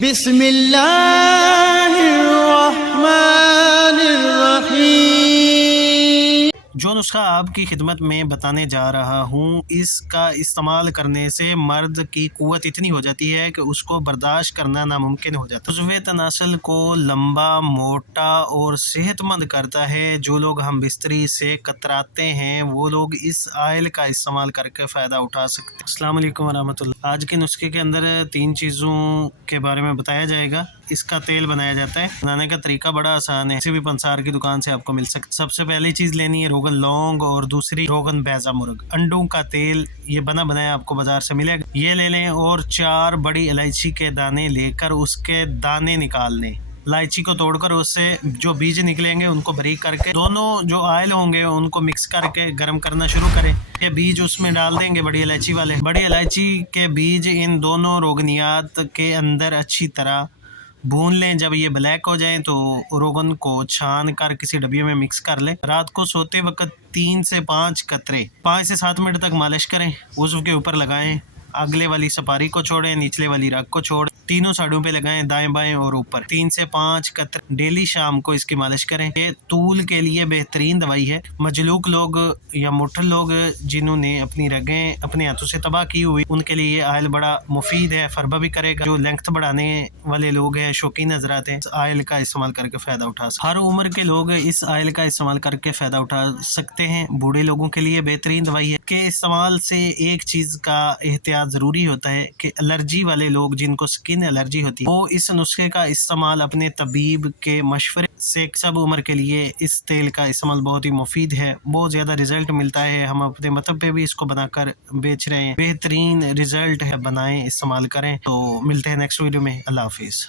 بسم اللہ الرحمن الرحیم۔ جو نسخہ آپ کی خدمت میں بتانے جا رہا ہوں، اس کا استعمال کرنے سے مرد کی قوت اتنی ہو جاتی ہے کہ اس کو برداشت کرنا ناممکن ہو جاتا ہے۔ عضو تناسل کو لمبا، موٹا اور صحت مند کرتا ہے۔ جو لوگ ہم بستری سے کتراتے ہیں وہ لوگ اس آئل کا استعمال کر کے فائدہ اٹھا سکتے ہیں۔ السلام علیکم ورحمۃ اللہ۔ آج کے نسخے کے اندر 3 چیزوں کے بارے میں بتایا جائے گا۔ اس کا تیل بنایا جاتا ہے۔ بنانے کا طریقہ بڑا آسان ہے، کسی بھی پنسار کی دکان سے آپ کو مل سکتا ہے۔ سب سے پہلی چیز لینی ہے روغن لونگ اور دوسری روغن بیضہ مرغ۔ انڈوں کا تیل یہ بنا بنایا آپ کو بازار سے ملے گا، یہ لے لیں اور 4 بڑی الائچی کے دانے لے کر اس کے دانے نکال لیں۔ الائچی کو توڑ کر اس سے جو بیج نکلیں گے ان کو باریک کر کے دونوں جو آئل ہوں گے ان کو مکس کر کے گرم کرنا شروع کریں۔ یہ بیج اس میں ڈال دیں گے بڑی الائچی والے۔ بڑی الائچی کے بیج ان دونوں روغنیات کے اندر اچھی طرح بھون لیں۔ جب یہ بلیک ہو جائیں تو روغن کو چھان کر کسی ڈبے میں مکس کر لیں۔ رات کو سوتے وقت 3 سے 5 قطرے 5 سے 7 منٹ تک مالش کریں، عضو کے اوپر لگائیں۔ اگلے والی سپاری کو چھوڑیں، نچلے والی رگ کو چھوڑیں، تینوں ساڑیوں پہ لگائیں، دائیں بائیں اور اوپر۔ 3 سے 5 قطرے ڈیلی شام کو اس کی مالش کریں۔ یہ طول کے لیے بہترین دوائی ہے۔ مجلوک لوگ یا مٹھ لوگ جنہوں نے اپنی رگیں اپنے ہاتھوں سے تباہ کی ہوئی، ان کے لیے یہ آئل بڑا مفید ہے، فربہ بھی کرے گا۔ جو لینگتھ بڑھانے والے لوگ ہیں، شوقین حضرات ہیں، اس آئل کا استعمال کر کے فائدہ اٹھا سکتے ہیں۔ ہر عمر کے لوگ اس آئل کا استعمال کر کے فائدہ اٹھا سکتے ہیں۔ بوڑھے لوگوں کے لیے بہترین دوائی ہے۔ کے استعمال سے ایک چیز کا احتیاط ضروری ہوتا ہے کہ الرجی والے لوگ جن کو سکن الرجی ہوتی ہے وہ اس نسخے کا استعمال اپنے طبیب کے مشورے سے سب عمر کے لیے اس تیل کا استعمال بہت ہی مفید ہے، بہت زیادہ رزلٹ ملتا ہے۔ ہم اپنے مطلب پہ بھی اس کو بنا کر بیچ رہے ہیں، بہترین رزلٹ ہے، بنائیں، استعمال کریں۔ تو ملتے ہیں نیکسٹ ویڈیو میں۔ اللہ حافظ۔